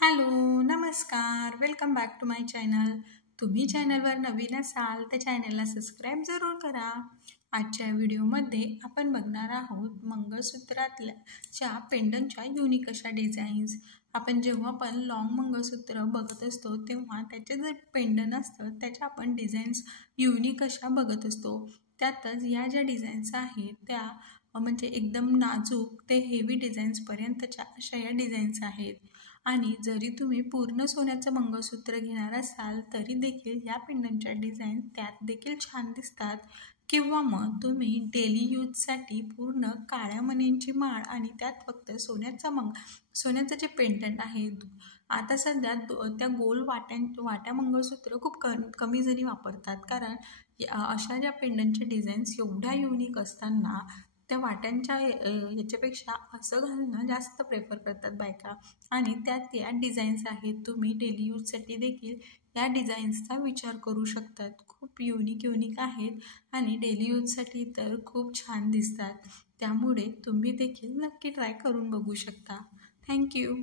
Hello, नमस्कार. Welcome back to my channel. तुम्ही चॅनलवर नवीन असाल तर चॅनलला सबस्क्राईब जरूर करा. आजच्या व्हिडिओमध्ये आपण बघणार आहोत मंगळसूत्रातल्या पेंडंटच्या युनिक अशा डिझाईन्स. आपण जेव्हा पण लॉंग मंगळसूत्र बघत असतो तेव्हा त्याचे जे पेंडंट असतं त्याच्या आपण डिझाईन्स युनिक अशा बघत असतो. त्यातच या ज्या डिझाईन्स आहेत त्या म्हणजे एकदम नाजूक ते हेवी डिझाईन्सपर्यंतच्या अशा या डिझाईन्स आहेत. आणि जरी तुम्ही पूर्ण सोन्याचं मंगळसूत्र घेणार असाल तरी देखील या पेंडंटच्या डिझाईन त्यात देखील छान दिसतात. किंवा मग तुम्ही डेली यूजसाठी पूर्ण काळ्या मण्यांची माळ आणि त्यात फक्त सोन्याचं जे पेंडंट आहे. आता सध्या त्या गोल वाट्या मंगळसूत्र खूप कमी जणी वापरतात, कारण अशा ज्या पेंडंटच्या डिझाईन्स एवढ्या युनिक असताना त्या वाट्यांच्या याच्यापेक्षा असं घालणं जास्त प्रेफर करतात बायका. आणि त्यात या डिझाईन्स आहेत. तुम्ही डेली यूजसाठी देखील या डिझाईन्सचा विचार करू शकतात. खूप युनिक आहेत आणि डेली यूजसाठी तर खूप छान दिसतात. त्यामुळे तुम्ही देखील नक्की ट्राय करून बघू शकता. थँक्यू.